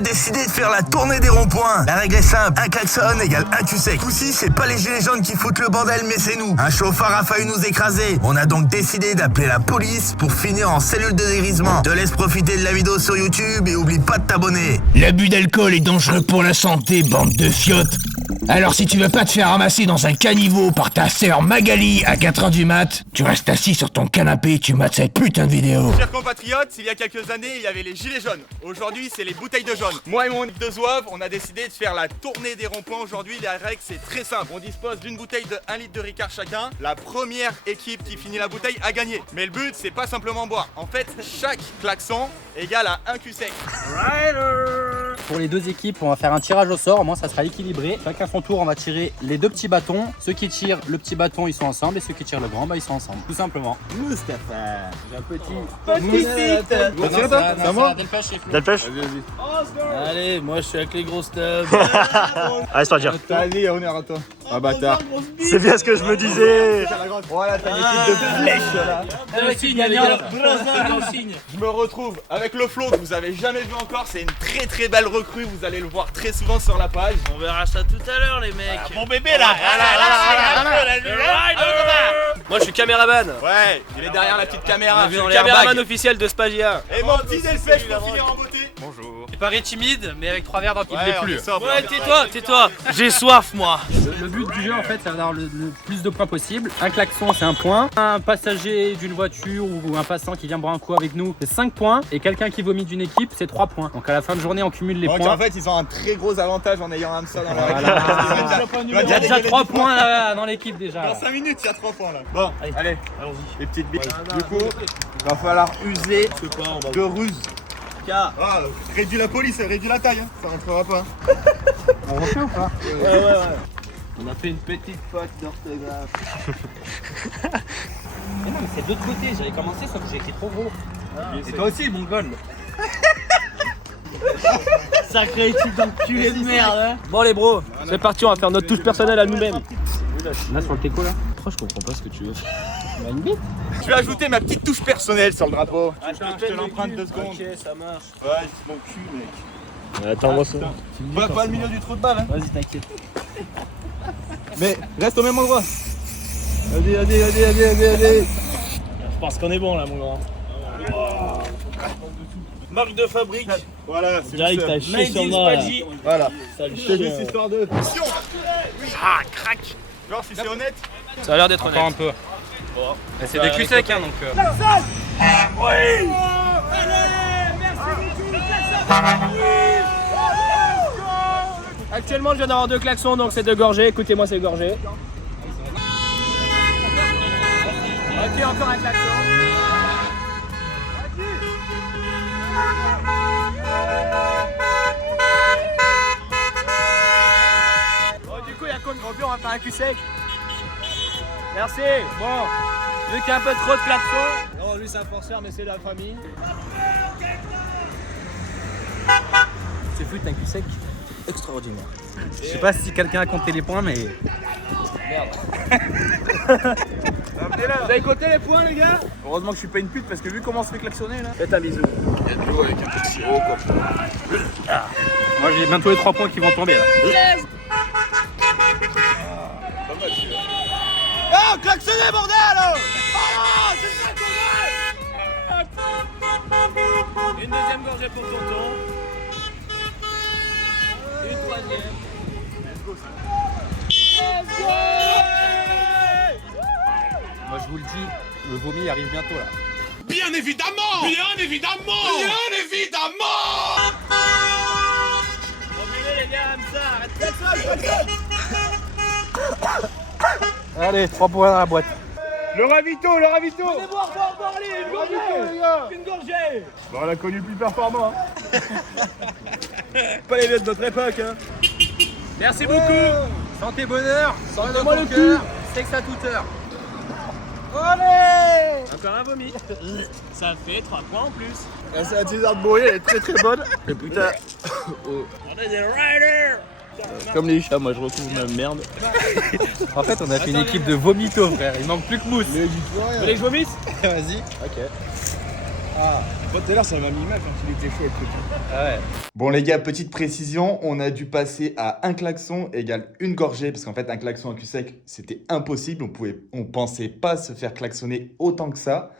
a décidé de faire la tournée des ronds-points. La règle est simple, un klaxon égale un cul sec. Aussi, c'est pas les gilets jaunes qui foutent le bordel, mais c'est nous. Un chauffard a failli nous écraser. On a donc décidé d'appeler la police pour finir en cellule de dégrisement. Te laisse profiter de la vidéo sur YouTube et oublie pas de t'abonner. L'abus d'alcool est dangereux pour la santé, bande de fiottes. Alors si tu veux pas te faire ramasser dans un caniveau par ta sœur Magali à 4h du mat, tu restes assis sur ton canapé et tu mates cette putain de vidéo. Chers compatriotes, il y a quelques années, il y avait les gilets jaunes. Aujourd'hui, c'est les bouteilles de jaune. Moi et mon équipe de zouaves, on a décidé de faire la tournée des ronds-points. Aujourd'hui, la règle, c'est très simple. On dispose d'une bouteille de 1 litre de Ricard chacun. La première équipe qui finit la bouteille a gagné. Mais le but, c'est pas simplement boire. En fait, chaque klaxon égale à un cul sec. Pour les deux équipes, on va faire un tirage au sort. Moi, ça sera équilibré. Chacun son tour, on va tirer les deux petits bâtons. Ceux qui tirent le petit bâton, ils sont ensemble. Et ceux qui tirent le grand, bah, ils sont ensemble. Tout simplement. Mustapha, j'ai un petit site. C'est à moi Delpech. Allez, moi je suis avec les grosses tables. Allez, c'est dire. Allez, on est à toi. Ah bâtard. C'est bien ce que je me disais. Voilà, t'as une équipe de flèches là. Je me retrouve avec le flow que vous avez jamais vu encore. C'est une très très belle recrue. Vous allez le voir très souvent sur la page. On verra ça tout à l'heure, les mecs. Mon bébé là. Moi, je suis caméraman. Ouais, il est derrière la petite caméra. Je suis le caméraman officiel de Spagia. Et mon petit Delpech pour finir en beauté. Bonjour. Il paraît timide, mais avec 3 verres dans il Ouais, plaît on plus. est sobre, Ouais, on est tais-toi, tais-toi. J'ai soif, moi. Le but du jeu, en fait, c'est d'avoir le plus de points possible. Un klaxon, c'est 1 point. Un passager d'une voiture ou un passant qui vient boire un coup avec nous, c'est 5 points. Et quelqu'un qui vomit d'une équipe, c'est 3 points. Donc à la fin de journée, on cumule les Donc points. en fait, ils ont un très gros avantage en ayant un ça dans la Il y a déjà 3 points là, dans l'équipe déjà. Dans 5 minutes, il y a 3 points là. Bon, allez, allons-y. Les petites billes. Du coup, il va falloir user de ruse. Ah, réduis la police, réduis la taille, hein. Ça rentrera pas. On refait ou pas? Ouais. On a fait une petite faute d'orthographe. Mais non, mais c'est de l'autre côté. J'avais commencé, sauf que j'ai écrit trop gros. Et toi aussi, mon gol. Sacré équipe d'enculé de merde, hein. Bon, les bros, c'est parti, on va faire notre touche personnelle à nous-mêmes. Là, sur le teco là. Pourquoi je comprends pas ce que tu veux faire? Bah, une bite. Je vais ajouter ma petite touche personnelle sur le drapeau. Je te l'emprunte 2 secondes. Ok, ça marche. Ouais, c'est mon cul, mec. Attends, moi ça. Pas le milieu du trou de balle, hein. Vas-y, t'inquiète. Mais reste au même endroit. Allez. Je pense qu'on est bon là, mon grand. Marque de fabrique. Voilà, c'est Direct, t'as chié sur moi. Là. Voilà. Sale C'est juste chien. histoire de. Ah, crac. Genre, si c'est honnête. Ça a l'air d'être honnête. Encore un peu. C'est des culs secs, hein, donc. Actuellement, je viens d'avoir 2 klaxons, donc c'est 2 gorgées. Écoutez-moi, c'est gorgées. Ok, encore un klaxon. Bon, du coup, il y a quoi de gros but, on va faire un cul sec. Merci. Bon, vu qu'il y a un peu trop de klaxons. Non, lui, c'est un forceur, mais c'est de la famille. Ce fut un cul sec extraordinaire. Je sais pas si quelqu'un a compté les points, mais. Vous avez compté les points, les gars? Heureusement que je suis pas une pute parce que vu comment on se fait klaxonner là. Faites un bisou. Il y a de l'eau avec un peu de sirop, quoi. Moi j'ai bientôt les 3 points qui vont tomber là. Oh, klaxonnez, bordel! Une deuxième gorgée pour tonton. Une troisième. Moi je vous le dis, le vomi arrive bientôt là. Bien évidemment! Bien évidemment! Bien évidemment! Reculez les gars, comme ça, arrête. Allez, 3 points dans la boîte. Le ravito, le ravito! Une gorgée. Bon, on a connu le plus performant. Hein. Pas les vieux de notre époque, hein. Merci beaucoup. Santé, bonheur. Sentez-moi le cul. C'est que ça toute heure. Encore un vomi. Ça fait 3 points en plus. C'est la teaser de Bourrier, elle est très très bonne. Et putain. On est des riders. Comme les chats, moi je retrouve ma merde. En fait, on a fait une équipe de vomito, frère. Il manque plus que Mousse. Vous voulez que je vomisse? Vas-y. Ok. Tout à l'heure, ça m'a mis mal quand il était chaud le truc. Bon les gars, petite précision, on a dû passer à un klaxon égale une gorgée, parce qu'en fait un klaxon à cul sec, c'était impossible, on pensait pas se faire klaxonner autant que ça,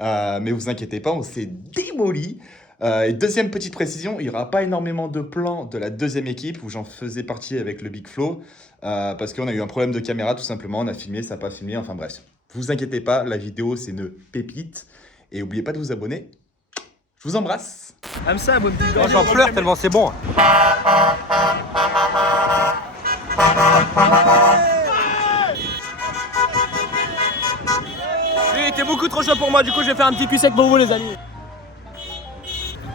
mais vous inquiétez pas, on s'est démoli. Et deuxième petite précision, il n'y aura pas énormément de plans de la deuxième équipe, où j'en faisais partie avec le Big Flo, parce qu'on a eu un problème de caméra tout simplement, on a filmé, ça n'a pas filmé, enfin bref. Vous inquiétez pas, la vidéo c'est une pépite, et n'oubliez pas de vous abonner. Je vous embrasse. Comme ça, vous me dites. Moi j'en pleure tellement c'est bon. Il était beaucoup trop chaud pour moi, du coup je vais faire un petit cul sec pour vous les amis.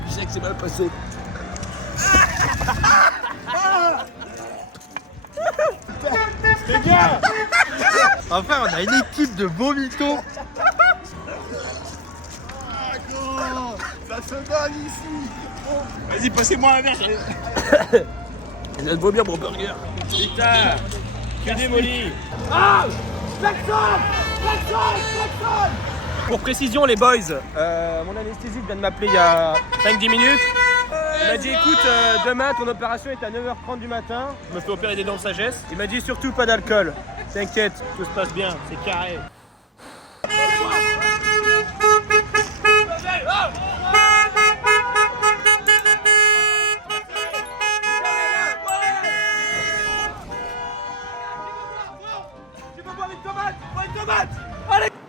Je sais que c'est mal passé. Les gars, Enfin on a une équipe de vomitos. ça se donne ici. Vas-y, passez-moi un verre. Il vient de vomir mon burger. Putain, que démoli. Pour précision les boys, mon anesthésiste vient de m'appeler il y a 5-10 minutes. Il m'a dit écoute, demain ton opération est à 9h30 du matin. Je me fais opérer des dents de sagesse. Il m'a dit surtout pas d'alcool. T'inquiète, tout se passe bien, c'est carré.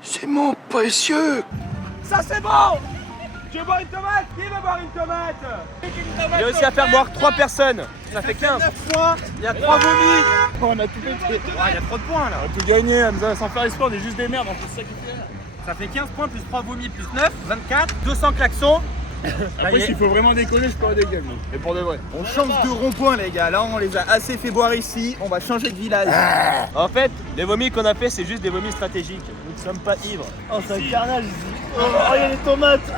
C'est mon précieux. Ça c'est bon. Tu veux boire une tomate? Qui veut boire une tomate? J'ai réussi à faire boire 3 personnes. Ça fait 15 points. Il y a 3 vomis. On a tout pété. Il y a trop de points là. On a tout gagné, Hamza, sans faire espoir, on est juste des merdes, c'est ça qui fait. Ça fait 15 points plus 3 vomis plus 9, 24, 200 klaxons. Après, s'il faut vraiment décoller, je peux redégager. Et pour de vrai. On change de rond-point les gars, là on les a assez fait boire ici, on va changer de village. En fait, les vomis qu'on a fait, c'est juste des vomis stratégiques. Nous ne sommes pas ivres. Oh, c'est un carnage ici. Oh, il y a les tomates.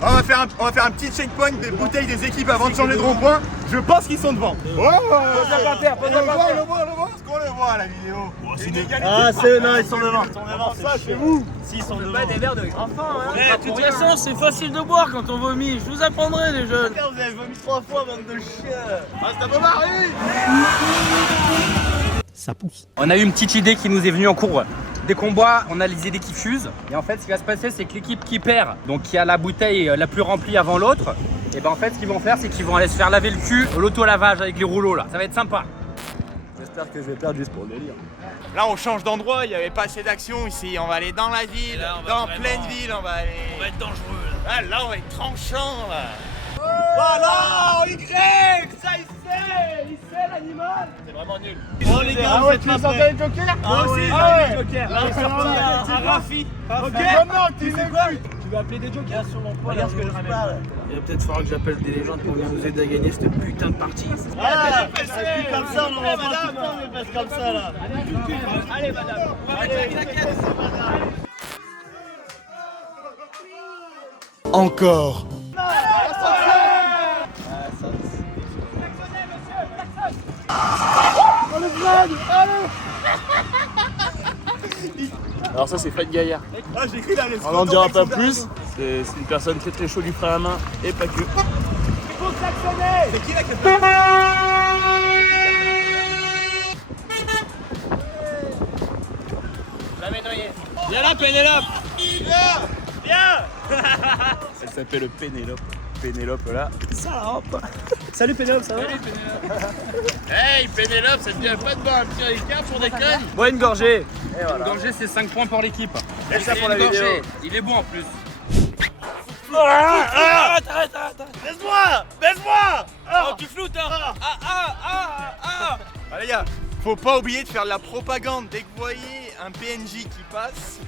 On va faire un petit checkpoint des bouteilles des équipes avant de changer de rond-point. Je pense qu'ils sont devant. Pose la par terre, pose la par terre. Est-ce qu'on le voit à la vidéo? C'est une égalité. Ah, c'est. Non, ils sont devant. Ils sont devant, ça, chez vous. S'ils sont devant. Pas des verres de grand enfants, hein. De toute façon, c'est facile de boire quand on vomit. Je vous apprendrai, les jeunes. Vous avez vomi 3 fois, bande de chiens. On a eu une petite idée qui nous est venue en cours. Dès qu'on boit, on a les idées qui fusent. Et en fait, ce qui va se passer, c'est que l'équipe qui perd, donc qui a la bouteille la plus remplie avant l'autre, et ben en fait, ce qu'ils vont faire, c'est qu'ils vont aller se faire laver le cul au l'auto-lavage avec les rouleaux là. Ça va être sympa. J'espère que je vais perdre juste pour le délire. Là, on change d'endroit, il n'y avait pas assez d'action ici. On va aller dans la ville, là, on va dans vraiment- pleine ville, on va aller. On va être dangereux, là. Ah, là, on va être tranchant, là. Voilà, Y, ça il sait l'animal. C'est vraiment nul. Oh, les gars, vous êtes prêts pour les jokers? Moi aussi, j'ai des jokers. Là, c'est un Rafi. Ok. Comment tu sais quoi? Tu veux appeler des jokers sur mon poids? Regarde ce que je ramène. Il va peut-être falloir que j'appelle des légendes pour venir nous aider à gagner cette putain de partie. Ah, c'est comme ça, on va pas tout le temps, mais passe comme ça là. Allez madame, on va mettre la claquette. Encore. Alors ça c'est Fred Gaillard. Ah, j'ai cru là, les On n'en dira pas plus. C'est une personne très très chaude du frein à main et pas que. C'est qui là qui a Jamais noyé. Viens là Pénélope. Viens. Elle s'appelle Pénélope. Pénélope là. Salut Pénélope, ça va? Hey Pénélope, ça te dit pas de boire un petit Ricard pour des connes? Bois une gorgée. Une gorgée, c'est 5 points pour l'équipe. Laisse ça pour la Une vidéo. gorgée. Il est bon en plus. Arrête. Baisse-moi. Oh, tu floutes hein. Ah les gars, faut pas oublier de faire de la propagande. Dès que vous voyez un PNJ qui passe,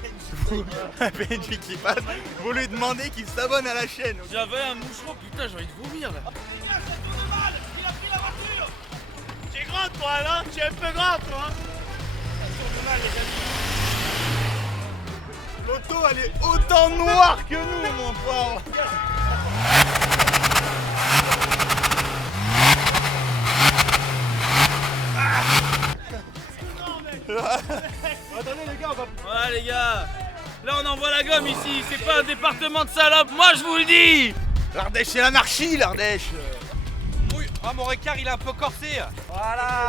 vous lui demandez qu'il s'abonne à la chaîne. J'avais un moucheron, putain j'ai envie de vomir là. Tu es grand toi là, tu es un peu grand toi. L'auto elle est autant noire que nous mon pauvre. Attendez les gars, on va. Voilà les gars. Là on envoie la gomme ici, c'est pas un département de salopes, moi je vous le dis. L'Ardèche, c'est l'anarchie, l'Ardèche. Oui. Ah, mon Ricard, il est un peu corsé. Voilà.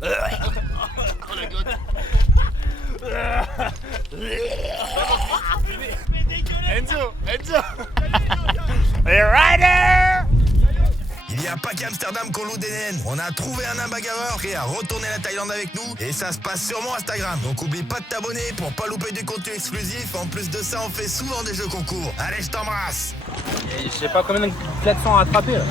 Oh la gotte. Enzo. Rider. Il n'y a pas qu'à Amsterdam qu'on loue des naines. On a trouvé un bagarreur prêt à retourner la Thaïlande avec nous. Et ça se passe sur mon Instagram. Donc oublie pas de t'abonner pour pas louper du contenu exclusif. En plus de ça, on fait souvent des jeux concours. Allez, je t'embrasse. Je sais pas combien de klaxons à attraper là.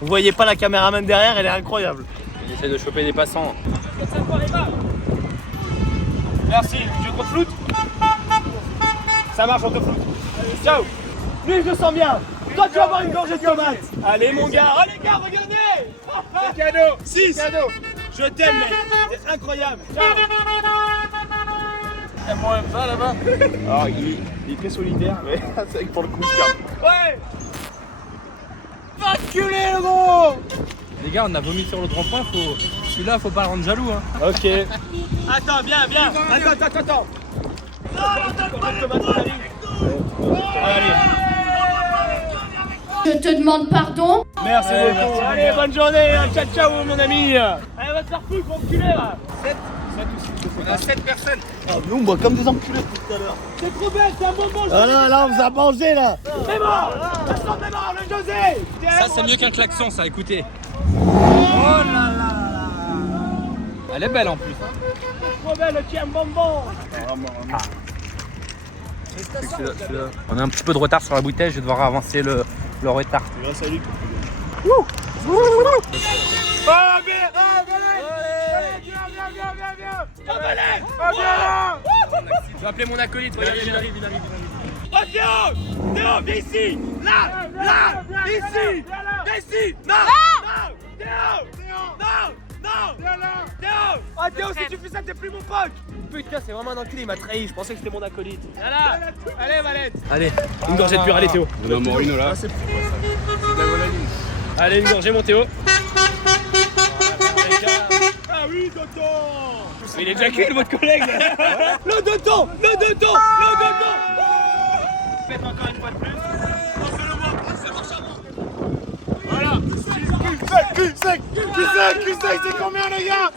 Vous voyez pas la caméraman derrière, elle est incroyable. Il essaie de choper des passants. Merci, tu veux qu'on te floute? Ça marche, on te floute. Ciao. Lui, je le sens bien. Toi, tu vas avoir une gorgée de tomates. Allez, mon gars. Oh, les gars, regardez. C'est cadeau. 6. Cadeau. Je t'aime, mec. C'est incroyable. Ciao. Et moi, même ça là-bas. Alors, il est très solitaire, mais c'est vrai que pour le coup, c'est calme. Ouais. Enculé, le gros. Les gars, on a vomi sur l'autre rond-point, celui-là, faut pas le rendre jaloux. Hein. Ok. Attends, viens. Attends. Je te demande pardon. Merci beaucoup. Allez, bonne journée. Ciao, mon ami. Allez, va te faire foutre, mon enculé, là. 7 On a 7 personnes. Nous, on boit comme des enculés depuis tout à l'heure. C'est trop belle, c'est un bonbon. Ah là, on vous a mangé là. C'est mort. C'est mort, le José. Ça, c'est mieux qu'un klaxon, ça, écoutez. Oh là là. Elle est belle en plus. Trop belle, tiens, bonbon. On a un petit peu de retard sur la bouteille, je vais devoir avancer le retard. Grâce à lui. Ah, bien. Je vais appeler mon acolyte, regarde, il arrive. Oh Théo, viens ici. Là, ici. Viens ici. Non. Théo. Oh Théo, si tu fais ça, t'es plus mon pote. Putain, c'est vraiment un enculé, il m'a trahi, je pensais que c'était mon acolyte. Là. Allez, Valette. Allez, une gorgée de pur, allez Théo. On a Morino là. Allez, une gorgée, mon Théo. Ah oui, Doton. Il est déjà cuit, votre collègue. Le Doton. Faites encore une fois de plus. On fait le voir, c'est bon, charmant. Voilà. Cul-sec, c'est combien les gars?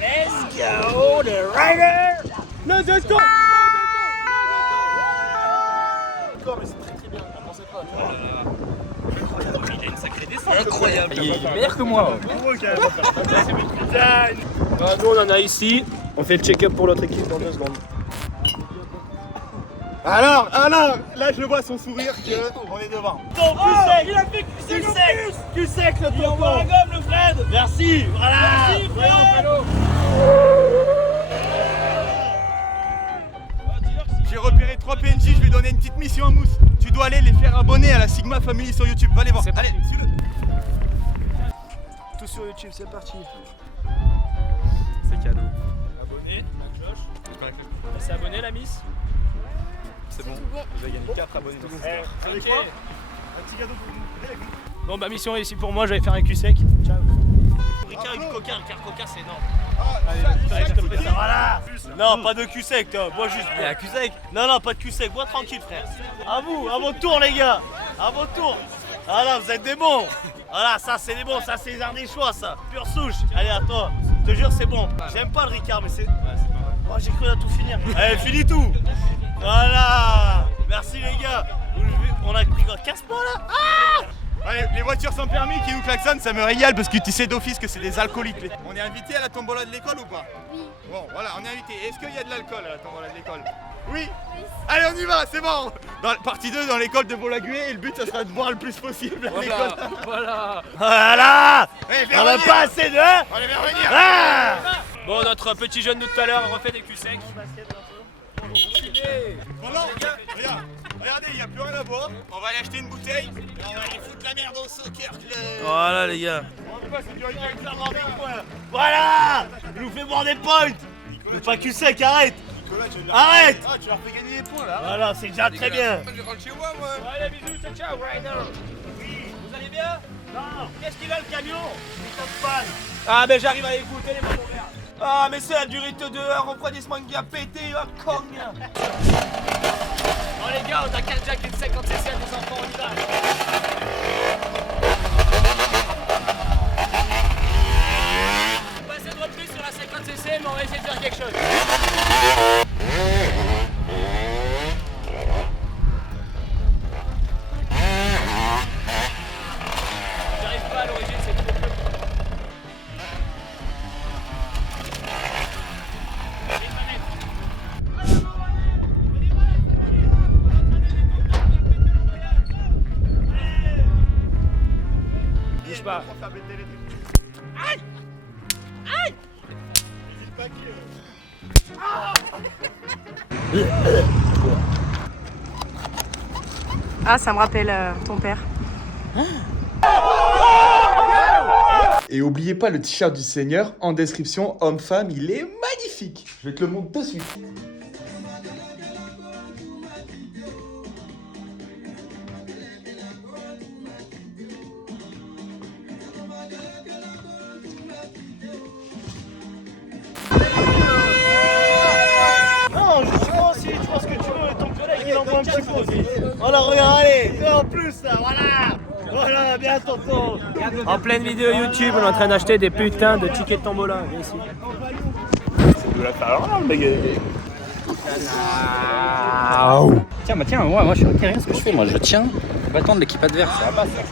Let's go, the rider. Le Doton. Mais c'est très bien, on pensait pas. Il a une sacrée descente. Incroyable. Il est meilleur que moi. Nous on en a ici. On fait le check-up pour l'autre équipe dans 2 secondes. Alors, là, je vois son sourire qu'on est devant. Il a fait cul-sec le Il envoie la gomme le Fred. Merci. Voilà. Merci Fred. J'ai repéré 3 PNJ, je vais donner une petite mission à Mousse. Tu dois aller les faire abonner à la Sigma Family sur YouTube. Va les voir. Allez, suis-le. Tout sur YouTube, c'est parti. C'est cadeau. Abonné, la cloche. C'est abonné la miss? C'est bon, vous avez gagné 4 abonnés dans ce soir. Un petit cadeau pour vous. Bon bah mission réussie pour moi, j'allais faire un cul sec. Ciao. Ricard une coca, c'est énorme. Allez, je te fais ça. Voilà. Non, pas de cul sec, toi. Bois juste. Il y a un cul sec. Non, pas de cul sec. Bois tranquille, frère. À vous, à votre tour, les gars. À votre tour. Ah là, vous êtes des bons. Voilà, ça c'est des bons, ça c'est les Ardéchois, ça. Pure souche. Allez, à toi. Je te jure, c'est bon. J'aime pas le Ricard, mais c'est. Ouais, c'est pas vrai. Oh, j'ai cru à tout finir. Allez, finis tout. Voilà. Merci, les gars. On a pris quoi, 15 points là? Allez, les voitures sans permis qui nous klaxonnent, ça me régale parce que tu sais d'office que c'est des alcooliques. On est invité à la tombola de l'école ou pas? Oui. Bon, voilà, on est invité. Est-ce qu'il y a de l'alcool à la tombola de l'école? Oui. Allez, on y va, c'est bon. Dans partie 2 dans l'école de Bolaguet et le but ça sera de boire le plus possible à l'école. Voilà. Allez, On n'a pas assez de. On les fait revenir. Ah. Bon, notre petit jeune de tout à l'heure refait des culs secs. Voilà, regarde. Regardez, il n'y a plus rien à boire. On va aller acheter une bouteille et on va aller foutre la merde au soccer club. Voilà, les gars. C'est du Ricard avec la mort avec moi, là. Voilà. Il nous fait boire des points. Mais pas cul sec, arrête. Nicolas, tu veux leur- Arrête. Ah, tu leur fais gagner des points là. Voilà, c'est déjà très bien. Je rentre chez moi, moi. Allez, bisous, ciao, right now. Oui, vous allez bien? Non. Qu'est-ce qu'il a le camion? Ah ben j'arrive à l'écouter les ballons verts. Ah mais c'est la durée de 2 heures, refroidissement qui a pété, oh cogne. Oh les gars, on a 4 Jack et 50 cc à des enfants, on y va. Pas assez de reprise sur la 50 cc, mais on va essayer de faire quelque chose. J'arrive pas à l'origine, c'est trop peu. Bouge pas. Aïe! Aïe! Ah, ça me rappelle ton père. Et oubliez pas le t-shirt du Seigneur en description, homme-femme, il est magnifique. Je vais te le montrer de suite. Non, justement, si tu penses que tu veux, ton collègue il envoie un petit peu aussi. Voilà, regarde, allez, en plus là, voilà. Voilà, bien tonton. En pleine vidéo YouTube, on est en train d'acheter des putains de tickets de tombola. Viens ici. C'est de la parole, le mec. Tiens, bah tiens, moi je suis rien ce que je fais, moi je tiens le bâton de l'équipe adverse, ça va pas ça.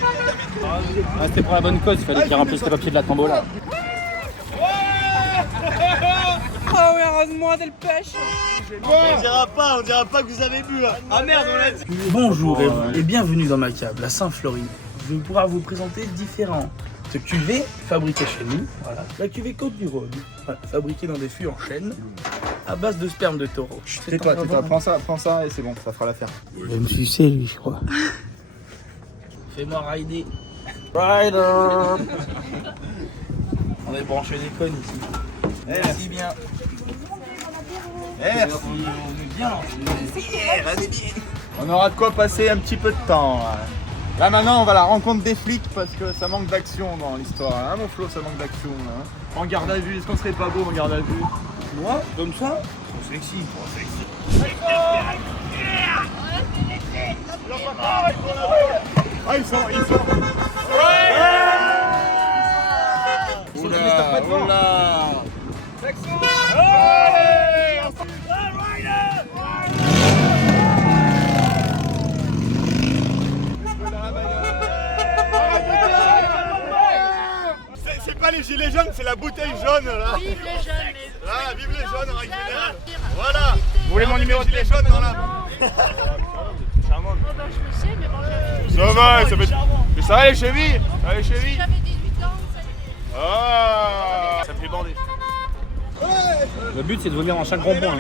Ah, c'était pour la bonne cause, il fallait qu'il remplisse les papiers de la tombola. Oh, heureusement, de le pêche. On dira pas que vous avez bu. Hein. Ah merde, on l'a dit. Bonjour et bienvenue dans ma cave, la Saint-Florin. Je vais pouvoir vous présenter différentes cuvées fabriquées chez nous. Voilà, la cuvée Côte du Rhône, voilà, fabriquée dans des fûts en chêne à base de sperme de taureau. Tais-toi, prends ça et c'est bon, ça fera l'affaire. Il va me sucer lui, je crois. Fais-moi rider. Rider. On est branché des connes ici. Merci bien. Merci. On est bien. On aura de quoi passer un petit peu de temps. Là maintenant on va à la rencontre des flics parce que ça manque d'action dans l'histoire. Hein mon Flo, ça manque d'action. Hein. En garde à vue, est-ce qu'on serait pas beau en garde à vue? Moi, comme ça, trop sexy, trop sexy. Ah ils sont. C'est pas les gilets jaunes, c'est la bouteille jaune là. Vive les jeunes. Ah, vive les jaunes en règle générale. Voilà. Vous voulez mon numéro de Gilet téléphone jaune dans la. Charmant. Oh bah je le sais, mais bon, Ça va, ça fait. Mais ça va les chevilles. Les chevilles. j'avais 18 ans, ça y est. Ah. Ça me fait bander. Le but c'est de vomir dans chaque rond-point. Hein.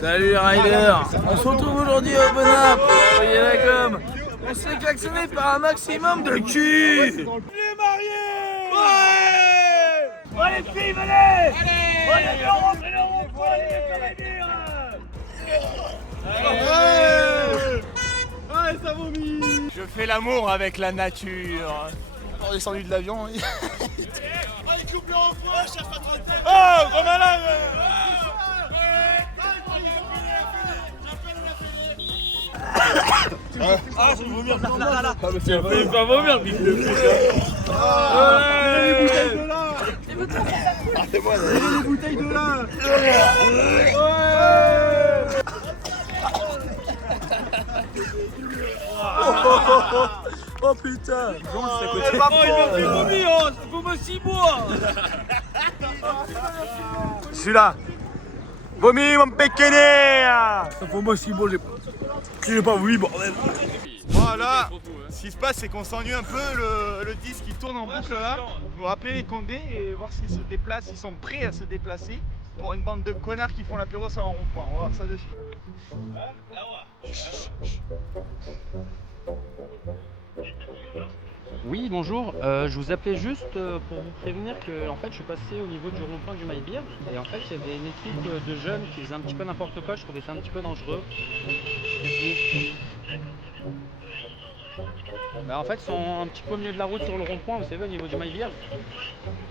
Salut Ryder. On se retrouve aujourd'hui au Bonap. Voyez la gomme. On se fait klaxonner par un maximum de cul. Les mariés. Ouais. Allez filles, venez. Allez, rentrez le rond-point, Allez, ça vomit. Je fais l'amour avec la nature. On est descendu de l'avion. Allez, coupe le rond-point, chef attrape. Oh, gros malade. Ah, je vais vomir là. Ah, mais c'est pas vomir, bif de pute. C'est moi les bouteilles de là. Oh putain. Il m'a fait vomir, c'est comme un ciboire. Je suis là. Vomis mon péquené. Pour moi si bon j'ai pas voulu bordel. Voilà. Ce qui se passe, c'est qu'on s'ennuie un peu. Le disque qui tourne en boucle là. Vous rappeler les condés et voir s'ils se déplacent. Ils sont prêts à se déplacer pour une bande de connards qui font l'apéro sur un rond-point. On va voir ça dessus. Oui, bonjour. Je vous appelais juste pour vous prévenir que en fait, je suis passé au niveau du rond-point du Maillebir et en fait, il y avait une équipe de jeunes qui faisaient un petit peu n'importe quoi. Je trouvais ça un petit peu dangereux. Bah, en fait, ils sont un petit peu au milieu de la route sur le rond-point, vous savez, au niveau du Maillebir.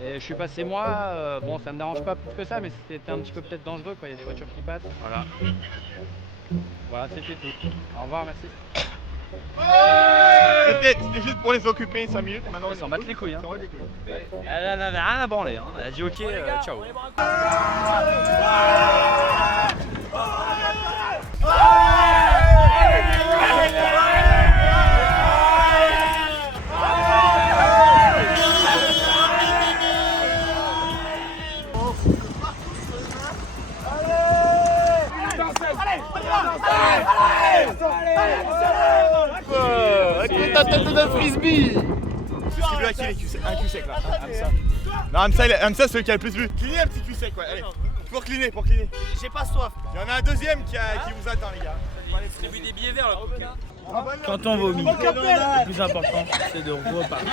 Et je suis passé moi. Bon, ça me dérange pas plus que ça, mais c'était un petit peu peut-être dangereux, quoi. Il y a des voitures qui passent. Voilà. Voilà, c'était tout. Au revoir, merci. C'était juste pour les occuper 5 minutes. Maintenant, Ils s'en battent les couilles. Hein. Elle en avait rien à branler. Hein. Elle a dit ok, ciao. Avec ta tête de frisbee. Distribue à qui les cul un cul sec là? Hamza. Non, Hamza c'est celui qui a le plus bu. Cleaner un petit cul sec, ouais. Allez. Pour cleaner. J'ai pas soif. Il y en a un deuxième qui vous attend, les gars. Distribue des billets verts là. Quand on vomit, le plus important, c'est de repartir.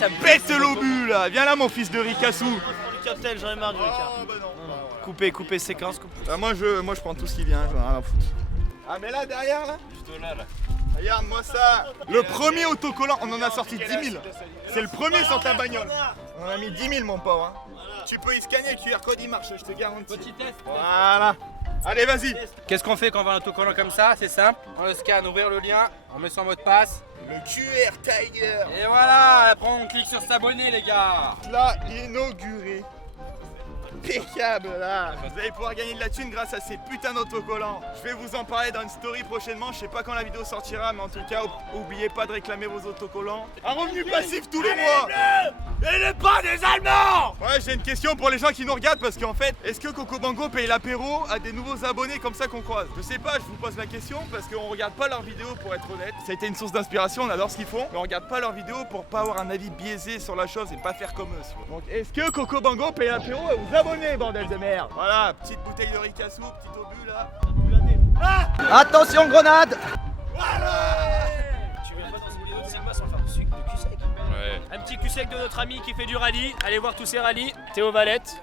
Ça pète l'obus là. Viens là, mon fils de Ricassou. Captain, j'en ai marre du Ricard. Coupez, séquence, Moi je prends tout ce qui vient, j'en ai rien à foutre. Ah, mais là derrière là? Juste là. Regarde-moi ça. Le premier autocollant, on en a sorti 10 000. C'est le premier sur ta bagnole. On en a mis 10 000, mon pauvre. Hein. Tu peux y scanner, le QR code il marche, je te garantis. Petit test. Voilà. Allez, vas-y. Qu'est-ce qu'on fait quand on voit un autocollant comme ça? C'est simple. On le scanne, ouvrir le lien, on met son mot de passe. Le QR Tiger. Et voilà, après on clique sur s'abonner les gars. Là, inauguré. Impeccable là. Vous allez pouvoir gagner de la thune grâce à ces putains d'autocollants. Je vais vous en parler dans une story prochainement. Je sais pas quand la vidéo sortira, mais en tout cas, oubliez pas de réclamer vos autocollants. Un revenu passif tous les mois. Et n'est pas des Allemands. Ouais, j'ai une question pour les gens qui nous regardent parce qu'en fait, est-ce que Coco Bango paye l'apéro à des nouveaux abonnés comme ça qu'on croise? Je sais pas, je vous pose la question parce qu'on regarde pas leurs vidéos pour être honnête. Ça a été une source d'inspiration, on adore ce qu'ils font, mais on regarde pas leurs vidéos pour pas avoir un avis biaisé sur la chose et pas faire comme eux. Donc, est-ce que Coco Bango paye l'apéro à vous abonner, bordel de merde? Voilà, petite bouteille de Ricassou, petit obus là. Attention, grenade. Tu viens pas dans une vidéo de Sigma sans faire du cul sec? Ouais. Un petit cul sec de notre ami qui fait du rallye. Allez voir tous ces rallyes. Théo Valette.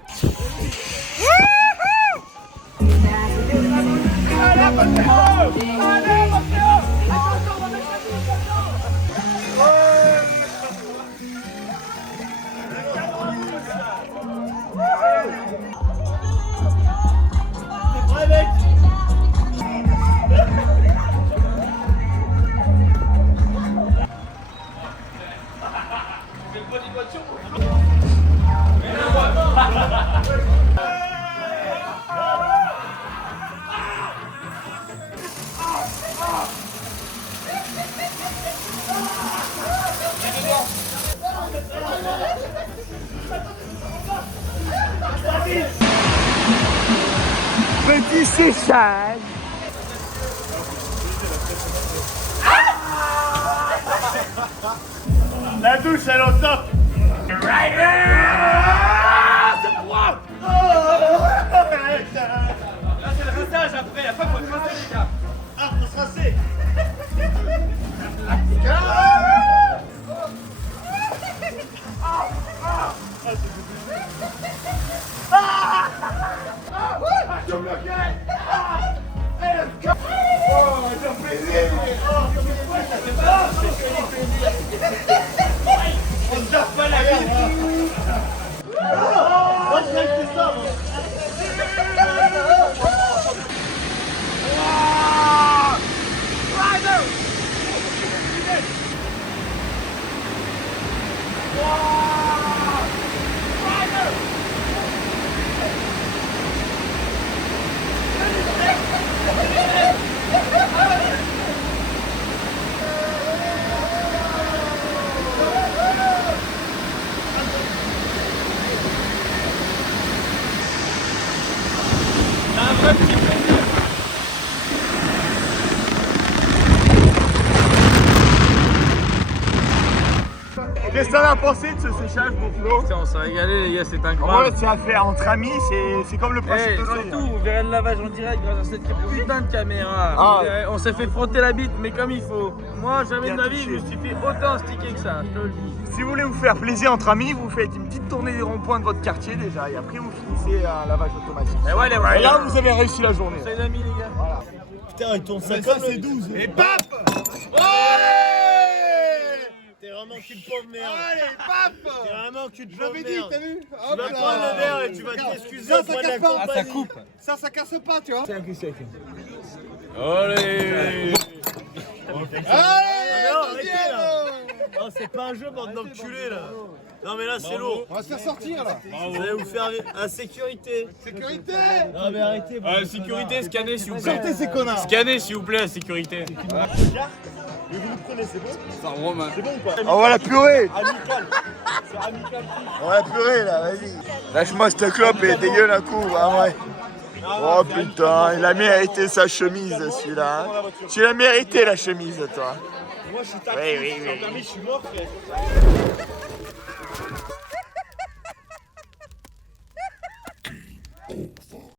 Petit séchage. La douche, elle est au top. Là, c'est le rinçage après. Y'a pas pour te rincer, les gars. Ah, faut se rincer. Qu'est-ce que t'en as pensé de ce séchage, mon Flo? On s'est régalé les gars, c'est Ouais, incroyable. c'est à faire entre amis, c'est comme le principe Hey, de surtout, vous verrez le lavage en direct grâce à cette putain de caméra. Ah. Vous verrez, on s'est fait frotter la bite, mais comme il faut. Moi, jamais Bien de ma vie, touché. je me suis fait autant sticker que ça, je te le dis. Si vous voulez vous faire plaisir entre amis, vous faites une petite tournée des ronds-points de votre quartier déjà, et après vous finissez un lavage automatique. Et ouais, les Et là, vous avez réussi la journée. C'est les amis, les gars. Putain, il tourne ça comme c'est 12. Et paf! T'es vraiment cul de pauvre merde. Allez, paf! T'es vraiment cul de Je pauvre l'avais dit, merde. t'as vu? Tu vas prendre le verre et tu vas t'excuser auprès de la compagnie. Ça casse pas, tu vois. Allez. Allez, Non, arrêtez là. Non, c'est pas un jeu, bande d'enculés là. Non, mais là, c'est lourd. On va se faire sortir là. Vous allez vous faire insécurité. Sécurité! Non, mais arrêtez. bande de Sécurité, connards. scannez s'il vous plaît. Sortez ces connards! Scannez s'il vous plaît, sécurité. Et vous le prenez, c'est bon? C'est bon ou pas? On va la purée! Amical. C'est amical. On va la purée là, vas-y! Lâche-moi cette clope et dégueule un coup, ah ouais! Oh putain, il a mérité sa chemise celui-là. Hein. Tu l'as mérité la chemise toi. Moi, je suis taxi. Oui, oui, Sans oui. permis, je suis mort, frère.